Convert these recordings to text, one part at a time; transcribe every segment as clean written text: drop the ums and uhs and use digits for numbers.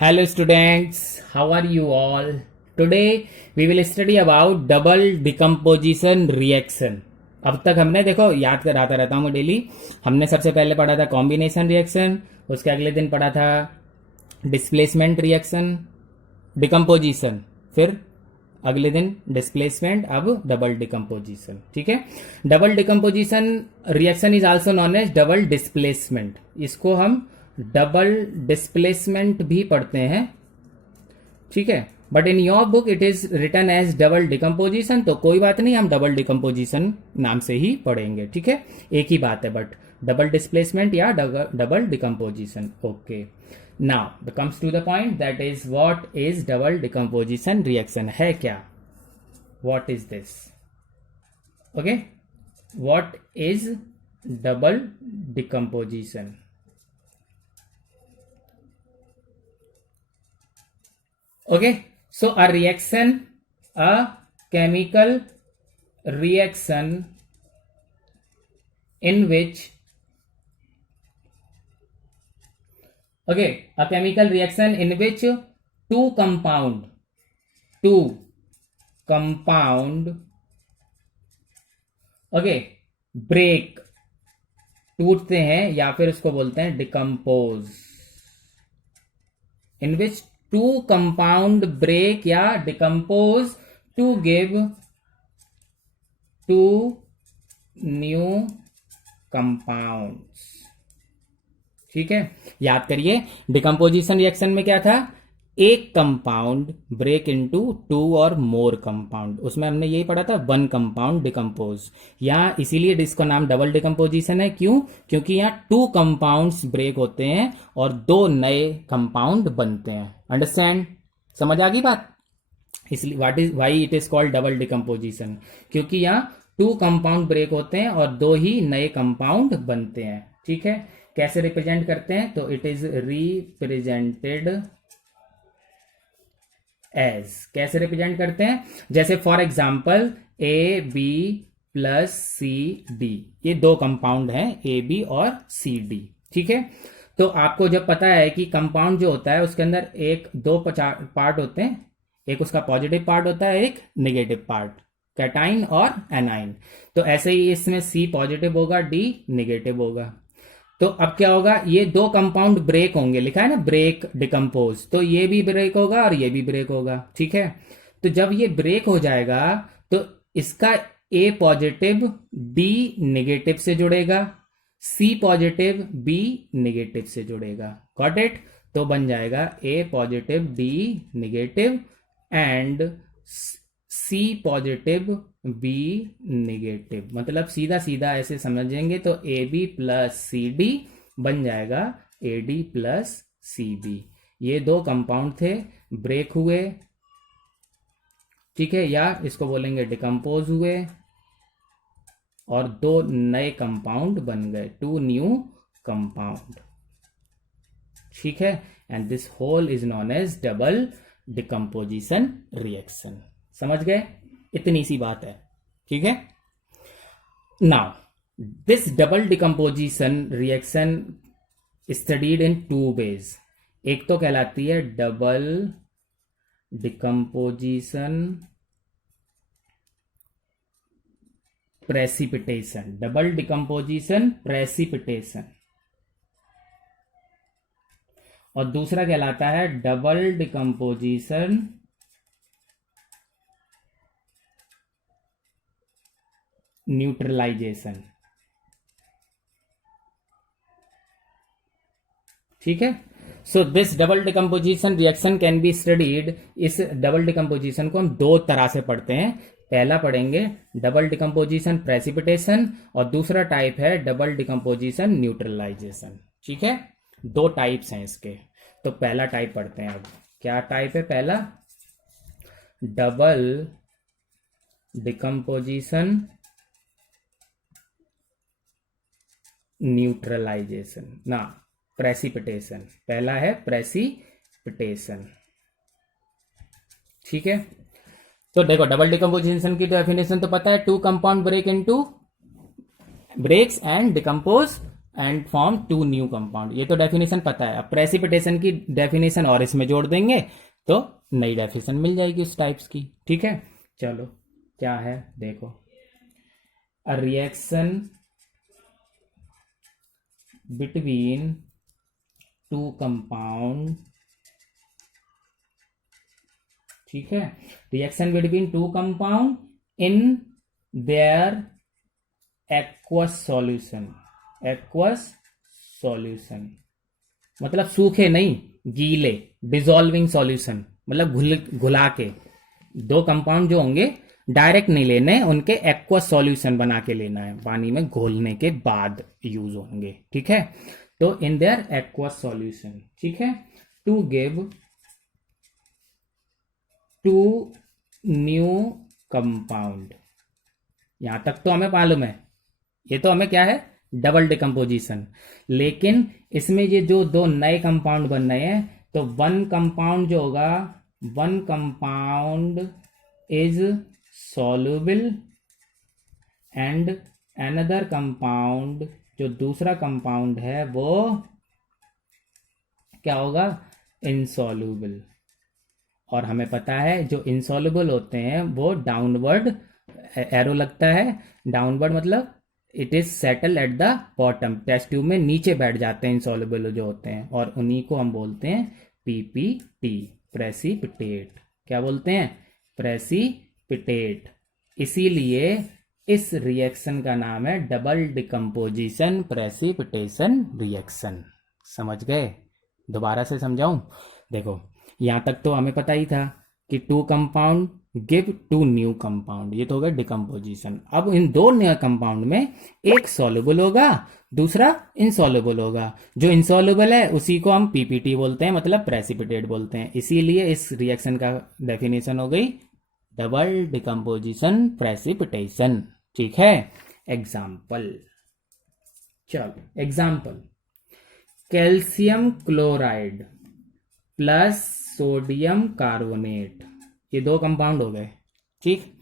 Hello students, how are you all? Today we will study about double decomposition reaction. अब तक हमने देखो याद कराता रहता हूँ मैं डेली। हमने सबसे पहले पढ़ा था कॉम्बिनेशन रिएक्शन, उसके अगले दिन पढ़ा था डिस्प्लेसमेंट रिएक्शन, डिकम्पोजिशन, फिर अगले दिन डिस्प्लेसमेंट, अब डबल डिकम्पोजिशन। ठीक है, double decomposition reaction is also known as double displacement. इसको हम डबल डिस्प्लेसमेंट भी पढ़ते हैं। ठीक है, but in your book it is written as double decomposition, तो कोई बात नहीं, हम डबल डिकम्पोजिशन नाम से ही पढ़ेंगे। ठीक है, एक ही बात है, बट डबल डिस्प्लेसमेंट या double decomposition. Okay, now comes to the point, that is what is double decomposition reaction, है क्या, what is this. Okay, what is double decomposition. Okay, so a reaction, a chemical reaction in which, okay, a chemical reaction in which two compound, okay, break, टूटते हैं या फिर उसको बोलते हैं decompose, in which two compound break या decompose to give two new compounds। ठीक है, याद करिए डिकम्पोजिशन रिएक्शन में क्या था, एक कंपाउंड ब्रेक इनटू टू और मोर कंपाउंड, उसमें हमने यही पढ़ा था वन कंपाउंड डिकम्पोज। यहाँ इसीलिए इसका नाम डबल डिकम्पोजिशन है, क्यों, क्योंकि यहाँ टू कंपाउंड्स ब्रेक होते हैं और दो नए कंपाउंड बनते हैं। अंडरस्टैंड, समझ आ गई बात। इसलिए why it is called double decomposition, क्योंकि यहाँ टू कंपाउंड ब्रेक होते हैं और दो ही नए कंपाउंड बनते हैं। ठीक है, कैसे रिप्रेजेंट करते हैं, तो इट इज रिप्रेजेंटेड एज, कैसे रिप्रेजेंट करते हैं, जैसे for example A B plus C D, ये दो कंपाउंड हैं ए बी और सी डी। ठीक है, तो आपको जब पता है कि कंपाउंड जो होता है उसके अंदर एक दो पार्ट होते हैं, एक उसका पॉजिटिव पार्ट होता है, एक नेगेटिव पार्ट, कैटाइन और एनाइन। तो ऐसे ही इसमें सी पॉजिटिव होगा, डी नेगेटिव होगा। तो अब क्या होगा, ये दो कंपाउंड ब्रेक होंगे, लिखा है ना ब्रेक डिकम्पोज, तो ये भी ब्रेक होगा और ये भी ब्रेक होगा। ठीक है, तो जब ये ब्रेक हो जाएगा तो इसका ए पॉजिटिव डी नेगेटिव से जुड़ेगा, सी पॉजिटिव बी नेगेटिव से जुड़ेगा। गॉट इट, तो बन जाएगा A positive D negative and C positive B negative, मतलब सीधा सीधा ऐसे समझेंगे तो A B plus C D बन जाएगा A D plus C B. ये दो कंपाउंड थे, ब्रेक हुए, ठीक है, या इसको बोलेंगे डिकम्पोज हुए और दो नए कंपाउंड बन गए, टू न्यू कंपाउंड। ठीक है, and this whole is known as double decomposition reaction. समझ गए, इतनी सी बात है। ठीक है, now this double decomposition reaction studied in two ways. एक तो कहलाती है double decomposition precipitation, double decomposition precipitation, और दूसरा कहलाता है डबल डिकम्पोजिशन न्यूट्रलाइजेशन। ठीक है, so this double decomposition reaction can be studied. इस डबल डिकम्पोजिशन को हम दो तरह से पढ़ते हैं। पहला पढ़ेंगे डबल डिकम्पोजिशन प्रेसिपिटेशन और दूसरा टाइप है डबल डिकम्पोजिशन न्यूट्रलाइजेशन। ठीक है, दो टाइप्स हैं इसके, तो पहला टाइप पढ़ते हैं। अब क्या टाइप है पहला, डबल डिकम्पोजिशन न्यूट्रलाइजेशन ना प्रेसिपिटेशन। पहला है प्रेसिपिटेशन। ठीक है, तो देखो डबल डिकम्पोजिशन की डेफिनेशन तो पता है, two compound break into breaks and decompose and form two new compound. ये तो डेफिनेशन पता है, अब प्रेसिपिटेशन की डेफिनेशन और इसमें जोड़ देंगे तो नई डेफिनेशन मिल जाएगी उस टाइप्स की। ठीक है, चलो क्या है देखो, अ रिएक्शन बिटवीन टू कंपाउंड, ठीक है, reaction between to compound in their aqueous solution. Aqueous solution मतलब सूखे नहीं, गीले, डिसॉल्विंग सॉल्यूशन मतलब घुला के। दो कंपाउंड जो होंगे डायरेक्ट नहीं लेने, उनके एक्वस सॉल्यूशन बना के लेना है, पानी में घोलने के बाद यूज होंगे। ठीक है, तो इन देयर एक्वस सॉल्यूशन, ठीक है, to give two new compound. यहां तक तो हमें मालूम है, ये तो हमें क्या है, डबल डिकम्पोजिशन। लेकिन इसमें ये जो दो नए कंपाउंड बन रहे हैं, तो वन कंपाउंड जो होगा, one compound is soluble and another compound, जो दूसरा कंपाउंड है वो क्या होगा, इनसॉल्युबल। और हमें पता है जो इनसॉल्युबल होते हैं वो डाउनवर्ड एरो लगता है, डाउनवर्ड मतलब it is settle at the bottom, test tube में नीचे बैठ जाते हैं इनसॉल्युबल जो होते हैं, और उन्हीं को हम बोलते हैं पीपीटी, प्रेसिपिटेट। क्या बोलते हैं, प्रेसिपिटेट। इसीलिए इस रिएक्शन का नाम है डबल डिकम्पोजिशन प्रेसिपिटेशन रिएक्शन। समझ गए, दोबारा से समझाऊं, देखो यहां तक तो हमें पता ही था कि two compound give two new compound, ये तो होगा डिकम्पोजिशन। अब इन दो नए कंपाउंड में एक सॉल्युबल होगा, दूसरा इनसॉल्युबल होगा। जो इनसॉल्युबल है उसी को हम पीपीटी बोलते हैं, मतलब प्रेसिपिटेट बोलते हैं। इसीलिए इस रिएक्शन का डेफिनेशन हो गई डबल डिकम्पोजिशन प्रेसिपिटेशन। ठीक है, एग्जाम्पल, चलो example, calcium chloride plus sodium carbonate, ये दो कंपाउंड हो गए। ठीक,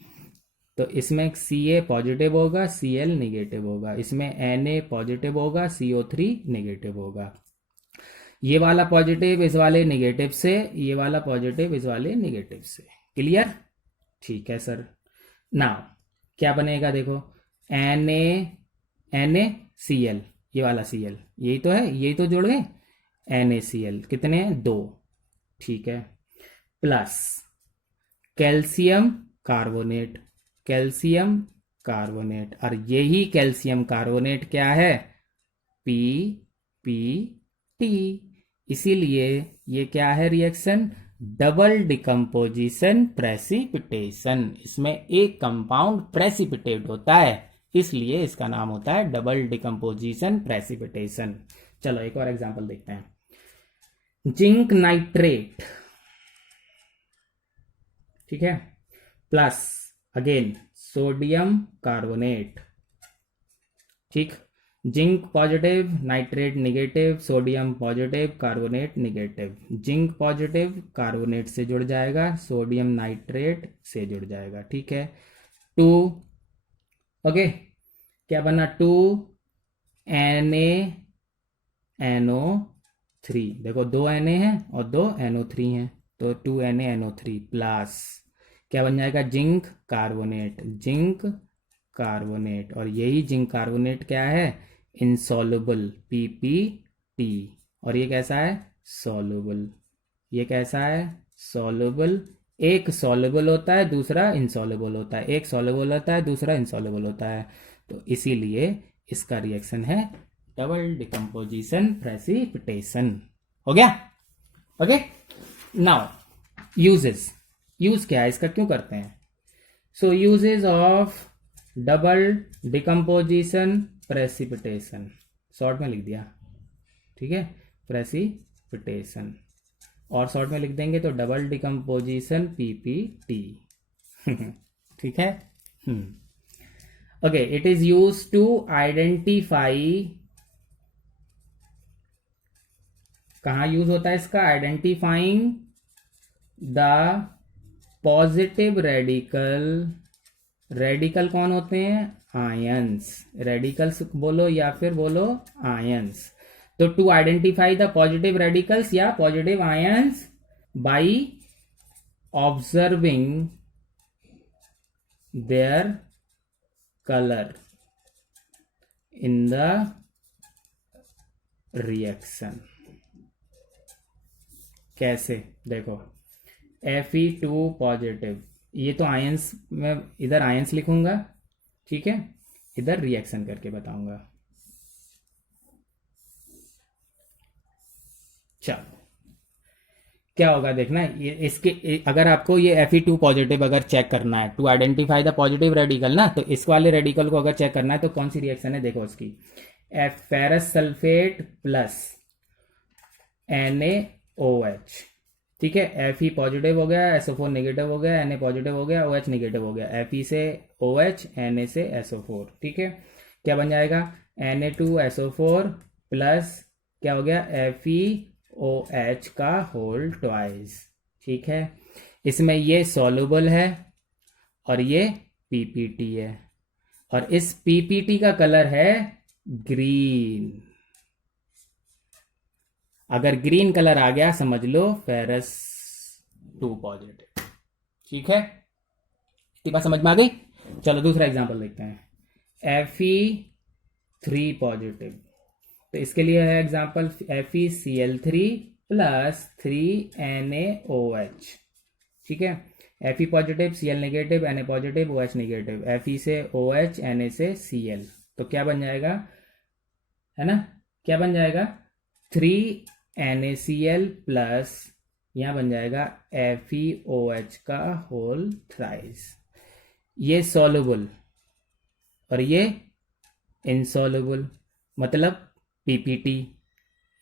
तो इसमें Ca पॉजिटिव होगा, Cl निगेटिव होगा, इसमें Na पॉजिटिव होगा, CO3 निगेटिव होगा। ये वाला पॉजिटिव इस वाले निगेटिव से, ये वाला पॉजिटिव इस वाले निगेटिव से। क्लियर, ठीक है सर। नाउ क्या बनेगा देखो, NaCl, ये वाला Cl यही तो है, यही तो जोड़ गए, NaCl कितने हैं, दो। ठीक है, plus calcium carbonate, calcium carbonate, और यही कैल्शियम कार्बोनेट क्या है, PPT। इसीलिए ये क्या है रिएक्शन, डबल डिकम्पोजिशन प्रेसिपिटेशन। इसमें एक कंपाउंड प्रेसिपिटेट होता है, इसलिए इसका नाम होता है डबल डिकम्पोजिशन प्रेसिपिटेशन। चलो एक और एग्जांपल देखते हैं, जिंक नाइट्रेट, ठीक है, प्लस अगेन सोडियम कार्बोनेट। ठीक, zinc positive, nitrate negative, sodium positive, carbonate negative. Zinc positive carbonate से जुड़ जाएगा, सोडियम नाइट्रेट से जुड़ जाएगा। ठीक है, टू, ओके, क्या बना, 2Na NO3, देखो दो Na हैं और दो NO3 हैं, तो 2Na NO3 प्लस क्या बन जाएगा, जिंक कार्बोनेट, जिंक कार्बोनेट, और यही जिंक कार्बोनेट क्या है, इनसॉल्युबल, PPT। और ये कैसा है, सॉल्युबल। ये कैसा है, सॉल्युबल। एक सॉल्युबल होता है, दूसरा इनसॉल्युबल होता है, एक सॉल्युबल होता है, दूसरा इनसॉल्युबल होता है, तो इसीलिए इसका रिएक्शन है डबल डिकम्पोजिशन प्रेसिपिटेशन। हो गया, ओके। नाउ यूजेस, यूज क्या है इसका, क्यों करते हैं, so uses of double decomposition precipitation, short में लिख दिया, ठीक है, प्रेसिपिटेशन, और शॉर्ट में लिख देंगे तो डबल डिकम्पोजिशन PPT। ठीक है, okay, it is use to identify, कहां यूज होता है इसका, identifying the positive radical. Radical कौन होते हैं, आयंस, रेडिकल्स बोलो या फिर बोलो आयंस। तो to identify the positive radicals या positive ions by observing their colour in the reaction. कैसे, देखो Fe2 पॉजिटिव, ये तो आयंस में इधर आयंस लिखूंगा, ठीक है, इधर रिएक्शन करके बताऊंगा। चलो क्या होगा देखना, ये इसके अगर आपको ये Fe2 पॉजिटिव अगर चेक करना है to identify the positive radical ना, तो इस वाले रेडिकल को अगर चेक करना है तो कौन सी रिएक्शन है, देखो उसकी फेरस सल्फेट प्लस NaOH, ठीक है। Fe पॉजिटिव हो गया, SO4 नेगेटिव हो गया, Na पॉजिटिव हो गया, OH नेगेटिव हो गया, Fe से OH, Na से SO4, ठीक है। क्या बन जाएगा, Na2SO4 प्लस क्या हो गया, FeOH का होल ट्वाइस, ठीक है। इसमें ये सॉल्युबल है और ये PPT है, और इस PPT का कलर है ग्रीन। अगर ग्रीन कलर आ गया समझ लो फेरस 2 पॉजिटिव, ठीक है। इतनी बात समझ में आ गई। चलो दूसरा एग्जांपल देखते हैं, Fe3 पॉजिटिव। तो इसके लिए है एग्जांपल FeCl3 प्लस 3NaOH, ठीक है। Fe positive, Cl negative, Na positive, OH negative, Fe से OH, Na से Cl, तो क्या बन जाएगा, है ना, क्या बन जाएगा 3NaCl प्लस यहां बन जाएगा FeOH का होल थ्राइस। ये सॉल्युबल और ये इनसॉल्युबल, मतलब PPT,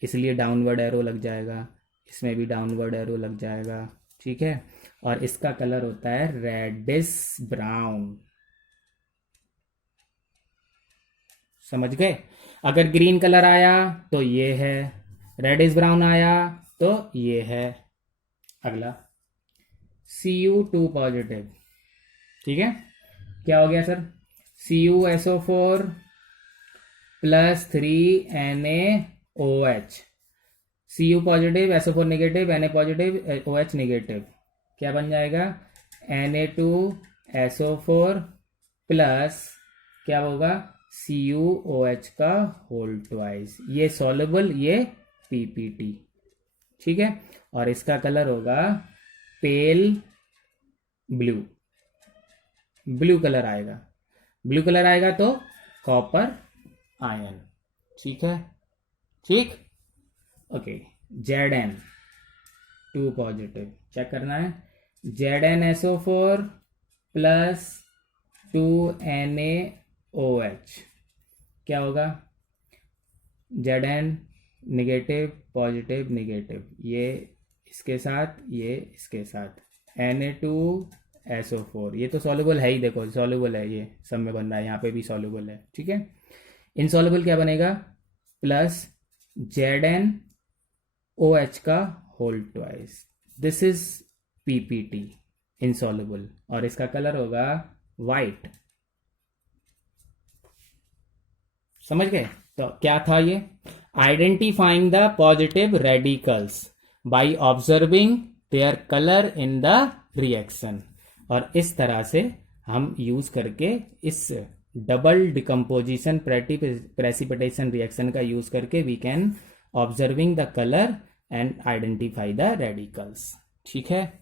इसलिए डाउनवर्ड एरो लग जाएगा, इसमें भी डाउनवर्ड एरो लग जाएगा, ठीक है। और इसका कलर होता है रेडिश ब्राउन, समझ गए। अगर ग्रीन कलर आया तो ये है, रेडिश ब्राउन आया तो ये है। अगला Cu2 पॉजिटिव, ठीक है। क्या हो गया sir, CuSO4 plus 3NaOH, Cu positive, SO4 negative, Na positive, OH negative, क्या बन जाएगा Na2SO4 प्लस क्या होगा CuOH का होल ट्वाइस, ये सॉल्युबल, ये PPT, ठीक है। और इसका कलर होगा पेल ब्लू, ब्लू कलर आएगा, ब्लू कलर आएगा तो कॉपर आयन, ठीक है, ठीक, ओके। Zn2 पॉजिटिव चेक करना है, ZnSO4 प्लस 2NaOH, क्या होगा Zn नेगेटिव पॉजिटिव नेगेटिव, ये इसके साथ, ये इसके साथ, Na2SO4, ये तो सॉल्युबल है ही, देखो सॉल्युबल है, ये सब में बन रहा है, यहाँ पे भी सॉल्युबल है, ठीक है। इनसॉल्युबल क्या बनेगा, प्लस ZnOH का whole twice, this is PPT insoluble, और इसका कलर होगा वाइट, समझ गए। तो क्या था ये, identifying the positive radicals by observing their colour in the reaction. और इस तरह से हम यूज करके इस डबल डिकम्पोजिशन प्रेसिपिटेशन रिएक्शन का यूज करके we can observing the colour and identify the radicals, ठीक है।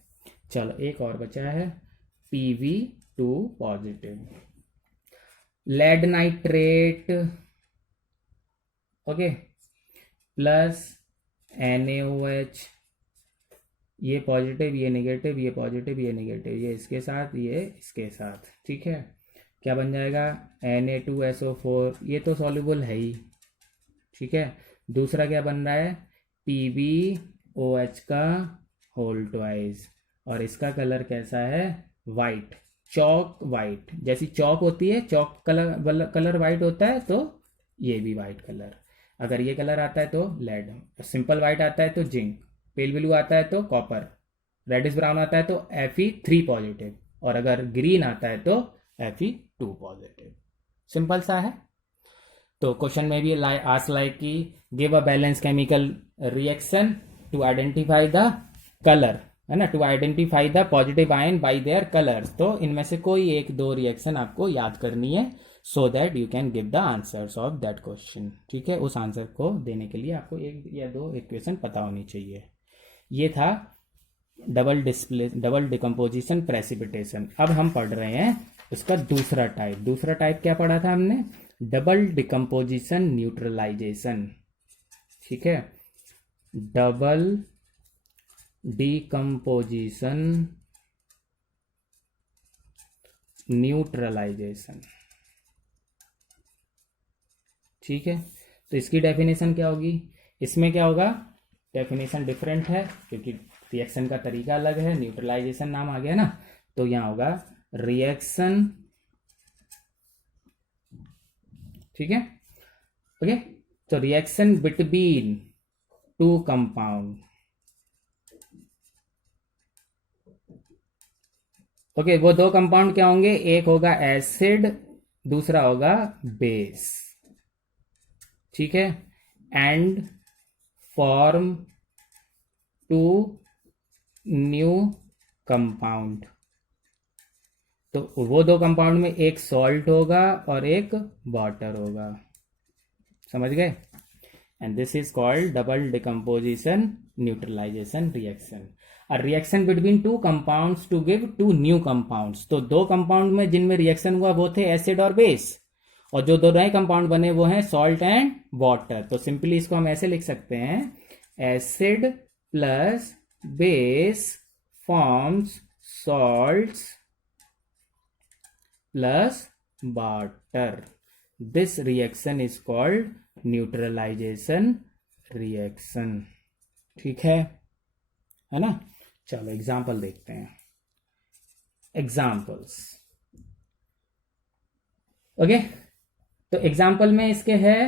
चलो एक और बचा है Pv2 positive, lead nitrate, okay, plus NaOH, ये पॉजिटिव, ये नेगेटिव, ये पॉजिटिव, ये नेगेटिव, ये इसके साथ, ये इसके साथ, ठीक है। क्या बन जाएगा Na2SO4, ये तो सॉल्युबल है ही, ठीक है। दूसरा क्या बन रहा है PbOH का होल ट्वाइस, और इसका कलर कैसा है, वाइट, चॉक वाइट, जैसी चॉक होती है चॉक कलर वाइट होता है, तो ये भी वाइट कलर। अगर ये कलर आता है तो लेड, सिंपल वाइट आता है तो जिंक, पेल ब्लू आता है तो कॉपर, रेडिश ब्राउन आता है तो Fe3 पॉजिटिव, और अगर ग्रीन आता है तो Fe2 पॉजिटिव, सिंपल सा है। तो क्वेश्चन में भी आस्क लाइक कि give a balance chemical reaction to identify the colour, है ना, to identify the positive ion by their colours. तो इनमें से कोई एक दो रिएक्शन आपको याद करनी है so that you can give the answers of that question. ठीक है, उस आंसर को देने के लिए आपको एक या दो इक्वेशन पता होनी चाहिए। ये था डबल डिकम्पोजिशन प्रेसिपिटेशन। अब हम पढ़ रहे हैं उसका दूसरा टाइप। दूसरा टाइप क्या पढ़ा था हमने? Double decomposition neutralisation. ठीक है, डबल डिकम्पोजिशन न्यूट्रलाइजेशन। ठीक है, तो इसकी डेफिनेशन क्या होगी? इसमें क्या होगा? डेफिनेशन डिफरेंट है क्योंकि रिएक्शन का तरीका अलग है, न्यूट्रलाइजेशन नाम आ गया ना। तो यहां होगा रिएक्शन, ठीक है, ओके। तो reaction between to compound, okay, वो दो कंपाउंड क्या होंगे? एक होगा एसिड, दूसरा होगा बेस। ठीक है, and form two new compound. तो वो दो कंपाउंड में एक सॉल्ट होगा और एक वाटर होगा, समझ गए? And this is called double decomposition neutralisation reaction. A reaction between two compounds to give two new compounds. तो दो कंपाउंड में जिनमें रिएक्शन हुआ वो थे एसिड और बेस, और जो दो नए कंपाउंड बने वो हैं सॉल्ट एंड वाटर। तो सिंपली इसको हम ऐसे लिख सकते हैं, acid plus base forms salts plus water. This reaction is called neutralization reaction. ठीक है ना? चलो एग्जाम्पल देखते हैं। Examples, okay. तो एग्जाम्पल में इसके है,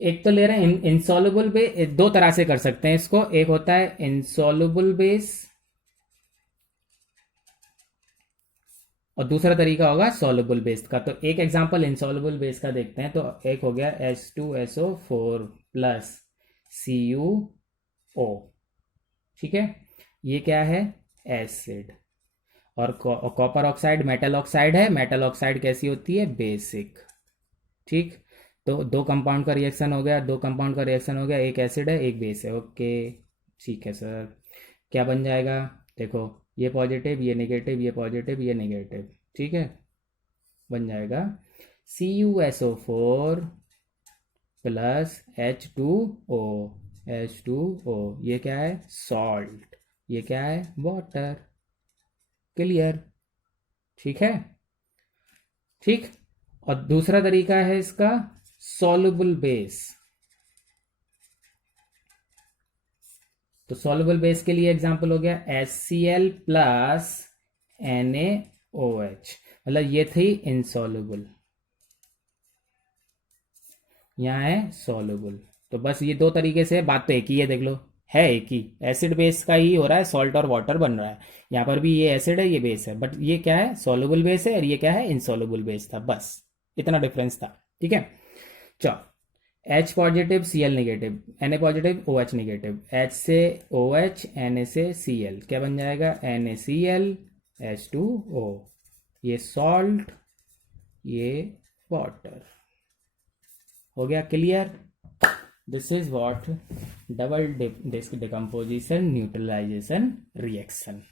एक तो ले रहे हैं इनसॉल्युबल बेस। दो तरह से कर सकते हैं इसको, एक होता है इनसॉल्युबल बेस और दूसरा तरीका होगा सॉल्युबल बेस का। तो एक एग्जांपल इनसॉल्युबल बेस का देखते हैं। तो एक हो गया H2SO4 प्लस CuO। ठीक है, ये क्या है? एसिड। और कॉपर ऑक्साइड मेटल ऑक्साइड है। मेटल ऑक्साइड कैसी होती है? बेसिक। ठीक, तो दो कंपाउंड का रिएक्शन हो गया, दो कंपाउंड का रिएक्शन हो गया, एक एसिड है एक बेस है। ओके, ठीक है सर। क्या बन जाएगा? देखो, ये पॉजिटिव ये नेगेटिव, ये पॉजिटिव ये नेगेटिव। ठीक है, बन जाएगा CuSO4 प्लस H2O। H2O ये क्या है? सॉल्ट। ये क्या है? वाटर। क्लियर? ठीक है, ठीक। और दूसरा तरीका है इसका सॉल्युबल बेस। तो सॉल्युबल बेस के लिए एग्जांपल हो गया HCl प्लस NaOH। मतलब ये थी इनसॉल्युबल, यहां है सॉल्युबल। तो बस ये दो तरीके से, बात तो एक ही है, देख लो, है एक ही, एसिड बेस का ही हो रहा है, सॉल्ट और वाटर बन रहा है। यहाँ पर भी ये एसिड है ये बेस है, बट ये क्या है? सॉल्युबल बेस है, और ये क्या है? इनसॉल्युबल बेस था। बस इतना डिफरेंस था। ठीक है, चलो, H positive Cl negative, Na positive OH negative, H से OH Na से Cl, क्या बन जाएगा? NaCl H2O। ये सॉल्ट ये वाटर। हो गया clear? This is what double decomposition neutralisation reaction.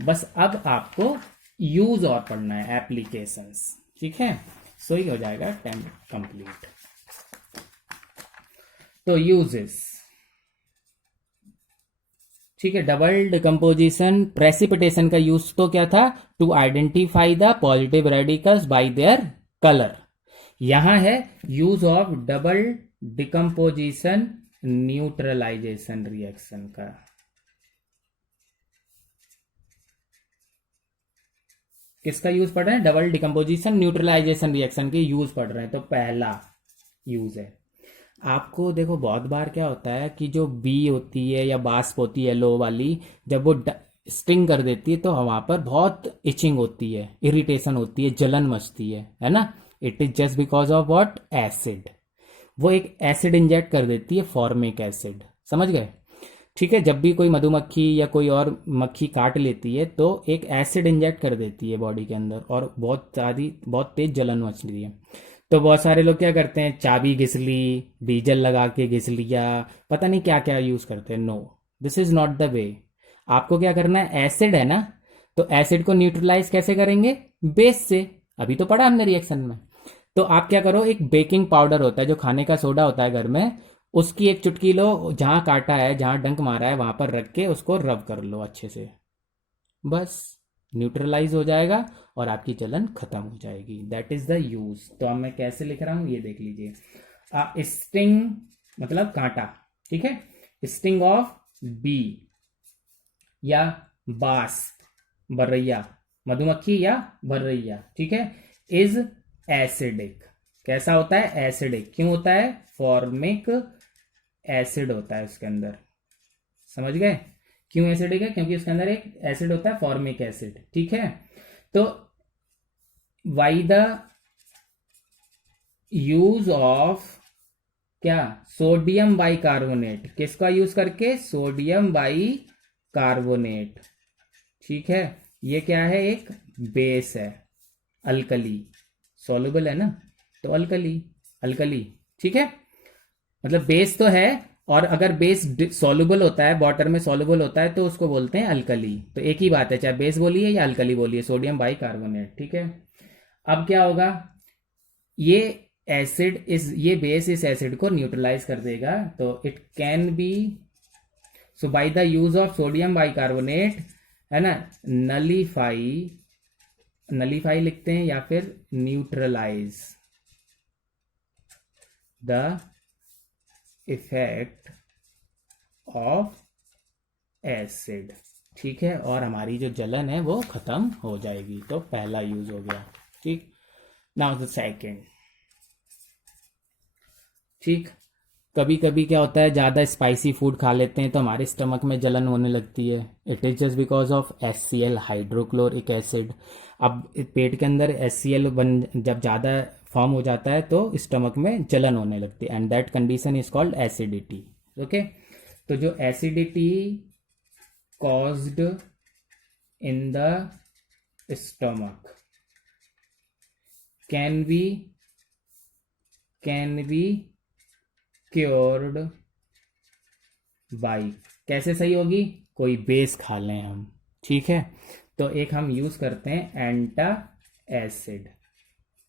बस अब आपको यूज और पढ़ना है, एप्लीकेशंस। ठीक है, सो ही हो जाएगा टाइम कंप्लीट। तो यूजेस, ठीक है, डबल डिकम्पोजिशन प्रेसिपिटेशन का यूज तो क्या था? To identify the positive radicals by their colour. यहां है use of double decomposition neutralisation reaction का। किसका यूज पढ़ रहे हैं? डबल डिकम्पोजिशन न्यूट्रलाइजेशन रिएक्शन के यूज पढ़ रहे हैं। तो पहला यूज है, आपको देखो बहुत बार क्या होता है कि जो बी होती है या वास्प होती है लो वाली, जब वो स्टिंग कर देती है तो वहां पर बहुत इचिंग होती है, इरिटेशन होती है, जलन मचती है ना? It is just because of what, acid. वो एक एसिड इंजेक्ट कर देती है, फॉर्मिक एसिड, समझ गए। ठीक है, जब भी कोई मधुमक्खी या कोई और मक्खी काट लेती है तो एक एसिड इंजेक्ट कर देती है बॉडी के अंदर, और बहुत तेज जलन मचती है। तो बहुत सारे लोग क्या करते हैं, चाबी घिस ली, डीजल लगा के घिस लिया, पता नहीं क्या क्या यूज करते हैं। No, this is not the way. आपको क्या करना है, एसिड है ना, तो एसिड को न्यूट्रलाइज कैसे करेंगे, बेस से। अभी तो पढ़ा हमने रिएक्शन में। तो आप क्या करो, एक बेकिंग पाउडर होता है जो खाने का सोडा होता है घर में, उसकी एक चुटकी लो, जहां काटा है, जहां डंक मारा है वहां पर रख के उसको रब कर लो अच्छे से, बस न्यूट्रलाइज हो जाएगा और आपकी जलन खत्म हो जाएगी। That is the use. तो अब मैं कैसे लिख रहा हूं ये देख लीजिए। स्टिंग मतलब कांटा, ठीक है, स्टिंग ऑफ बी या बास, बर्रैया, मधुमक्खी या बर्रैया, ठीक है, इज एसिडिक। कैसा होता है, एसिडिक। क्यों होता है, फॉर्मिक एसिड होता है उसके अंदर, समझ गए। क्यों एसिडिक है, क्योंकि उसके अंदर एक एसिड होता है, फॉर्मिक एसिड, ठीक है। तो वाई द यूज ऑफ क्या, सोडियम बाइकार्बोनेट, किसका यूज करके, सोडियम बाइकार्बोनेट, ठीक है। ये क्या है, एक बेस है, अल्कली, सॉल्युबल है ना, तो अल्कली, ठीक है, मतलब बेस तो है, और अगर बेस सॉल्युबल होता है, वाटर में सॉल्युबल होता है तो उसको बोलते हैं अल्कली। तो एक ही बात है, चाहे बेस बोलिए या अल्कली बोलिए, सोडियम बाइकार्बोनेट, ठीक है। अब क्या होगा, ये ये बेस इस एसिड को न्यूट्रलाइज कर देगा, तो it can be, so by the use of sodium bicarbonate, है ना, नलीफाई लिखते हैं या फिर neutralise the effect of acid, ठीक है, और हमारी जो जलन है वो खत्म हो जाएगी। तो पहला यूज हो गया, ठीक। नाउ द सेकेंड, ठीक। कभी कभी क्या होता है, ज़्यादा स्पाइसी फूड खा लेते हैं तो हमारे स्टमक में जलन होने लगती है। It is just because of HCl, hydrochloric acid. अब पेट के अंदर HCl जब ज़्यादा फॉर्म हो जाता है तो स्टमक में जलन होने लगती है, and that condition is called acidity, okay. तो जो acidity caused in the stomach can be cured by, कैसे सही होगी, कोई बेस खा लें हम, ठीक है। तो एक हम यूज करते हैं एंटा एसिड।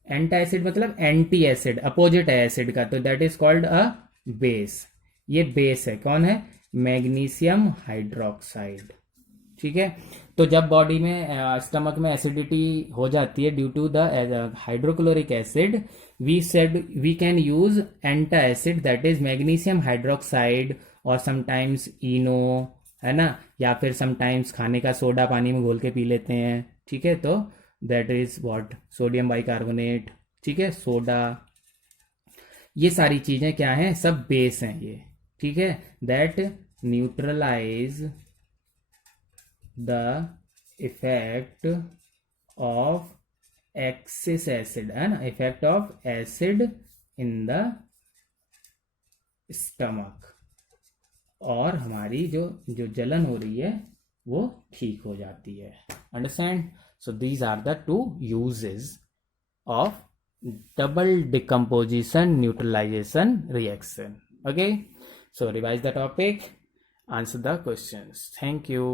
एंटा एसिड मतलब एंटी एसिड, अपोजिट है एसिड का, तो that is called a base. ये बेस है, कौन है, मैग्नीशियम हाइड्रोक्साइड, ठीक है। तो जब बॉडी में स्टमक में एसिडिटी हो जाती है due to the hydrochloric acid, we can use antacid, that is magnesium hydroxide, और समटाइम्स इनो, है ना, या फिर समटाइम्स खाने का सोडा पानी में घोल के पी लेते हैं, ठीक है। तो that is what, sodium bicarbonate, ठीक है, सोडा, ये सारी चीजें क्या हैं, सब बेस हैं ये, ठीक है। That neutralise the effect of excess acid, है ना, effect of acid in the stomach, और हमारी जो जो जलन हो रही है वो ठीक हो जाती है। Understand. So these are the two uses of double decomposition neutralization reaction. Okay, so revise the topic, answer the questions. Thank you.